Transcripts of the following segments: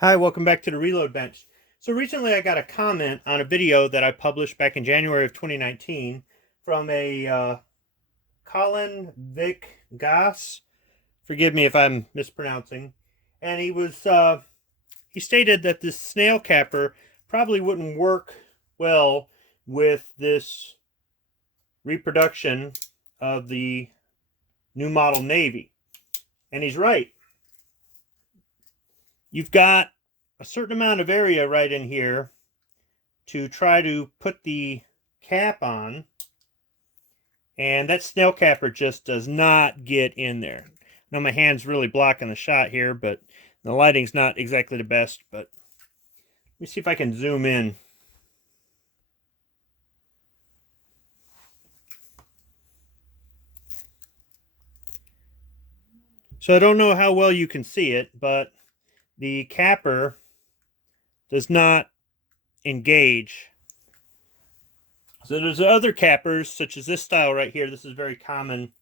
Hi, welcome back to the Reload Bench. So recently I got a comment on a video that I published back in January of 2019 from a Colin Vic Goss. Forgive me if I'm mispronouncing. And he stated that this snail capper probably wouldn't work well with this reproduction of the new model Navy. And he's right. You've got a certain amount of area right in here to try to put the cap on, and that snail capper just does not get in there. Now my hand's really blocking the shot here, but the lighting's not exactly the best, but let me see if I can zoom in. So I don't know how well you can see it, but the capper does not engage. So there's other cappers, such as this style right here. This is a very common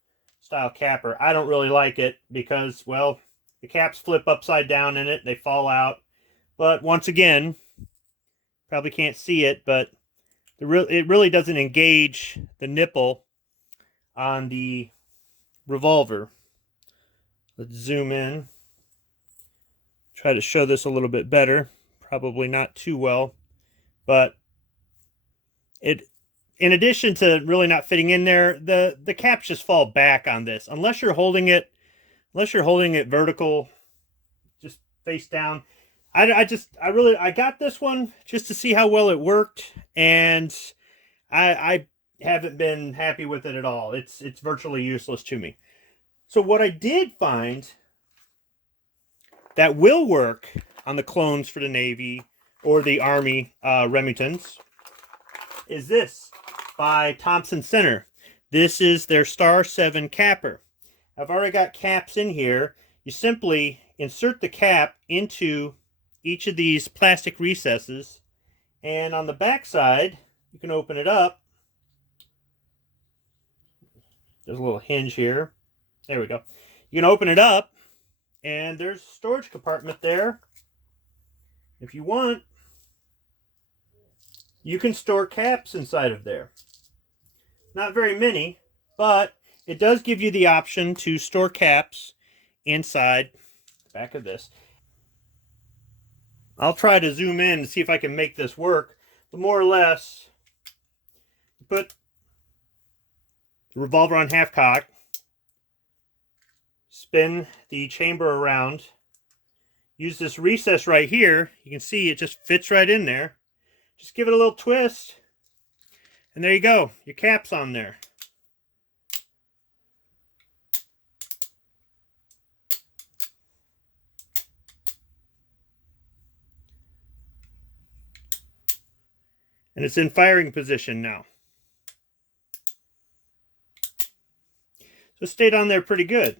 style capper. I don't really like it because, well, the caps flip upside down in it. They fall out. But once again, probably can't see it, but it really doesn't engage the nipple on the revolver. Let's zoom in. Try to show this a little bit better. Probably not too well, but in addition to really not fitting in there, the caps just fall back on this unless you're holding it vertical, just face down. I got this one just to see how well it worked, and I haven't been happy with it at all. It's virtually useless to me. So what I did find that will work on the clones for the Navy or the Army Remingtons is this by Thompson Center. This is their Star 7 capper. I've already got caps in here. You simply insert the cap into each of these plastic recesses, and on the back side you can open it up. There's a little hinge here. There we go. You can open it up, and there's a storage compartment there. If you want, you can store caps inside of there. Not very many, but it does give you the option to store caps inside the back of this. I'll try to zoom in and see if I can make this work, but more or less, you put the revolver on half cock, spin the chamber around, use this recess right here. You can see it just fits right in there. Just give it a little twist, and there you go. Your cap's on there. And it's in firing position now. So it stayed on there pretty good.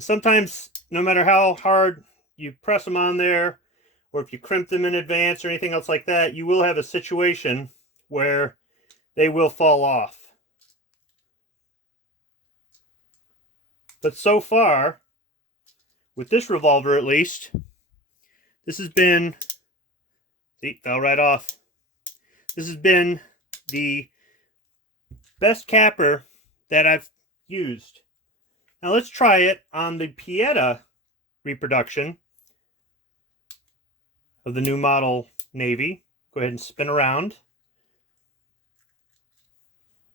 Sometimes, no matter how hard you press them on there, or if you crimp them in advance or anything else like that, you will have a situation where they will fall off. But so far, with this revolver at least, this has been, see, fell right off. This has been the best capper that I've used. Now let's try it on the Pieta reproduction of the new model Navy. Go ahead and spin around.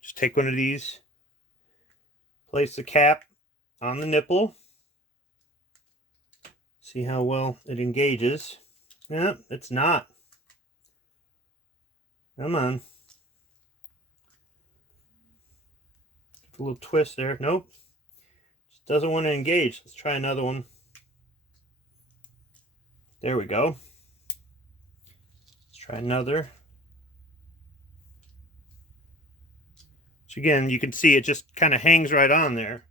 Just take one of these, place the cap on the nipple. See how well it engages. Yeah, it's not. Come on. Give a little twist there. Nope. Just doesn't want to engage. Let's try another one. There we go. Let's try another. So again, you can see it just kind of hangs right on there.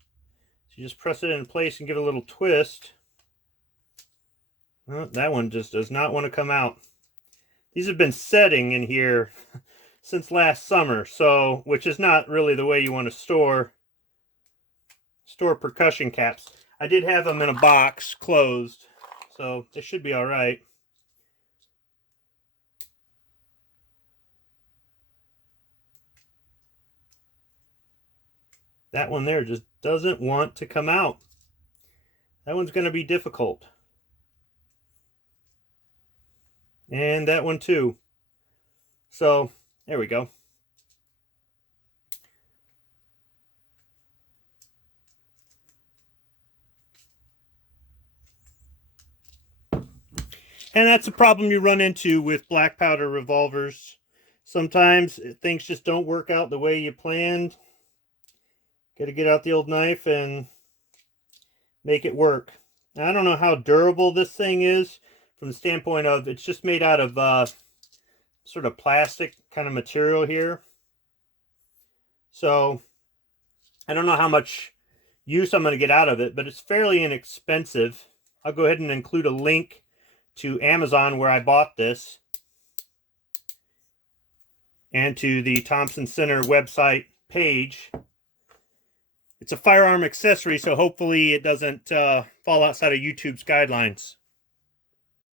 So you just press it in place and give it a little twist. Well, that one just does not want to come out. These have been setting in here since last summer, so which is not really the way you want to store percussion caps. I did have them in a box closed, so it should be all right. That one there just doesn't want to come out. That one's going to be difficult. And that one too. So there we go. And that's a problem you run into with black powder revolvers. Sometimes things just don't work out the way you planned. Got to get out the old knife and make it work. Now, I don't know how durable this thing is from the standpoint of it's just made out of sort of plastic kind of material here. So I don't know how much use I'm going to get out of it, but it's fairly inexpensive. I'll go ahead and include a link to Amazon where I bought this and to the Thompson Center website page. It's a firearm accessory, so hopefully it doesn't fall outside of YouTube's guidelines.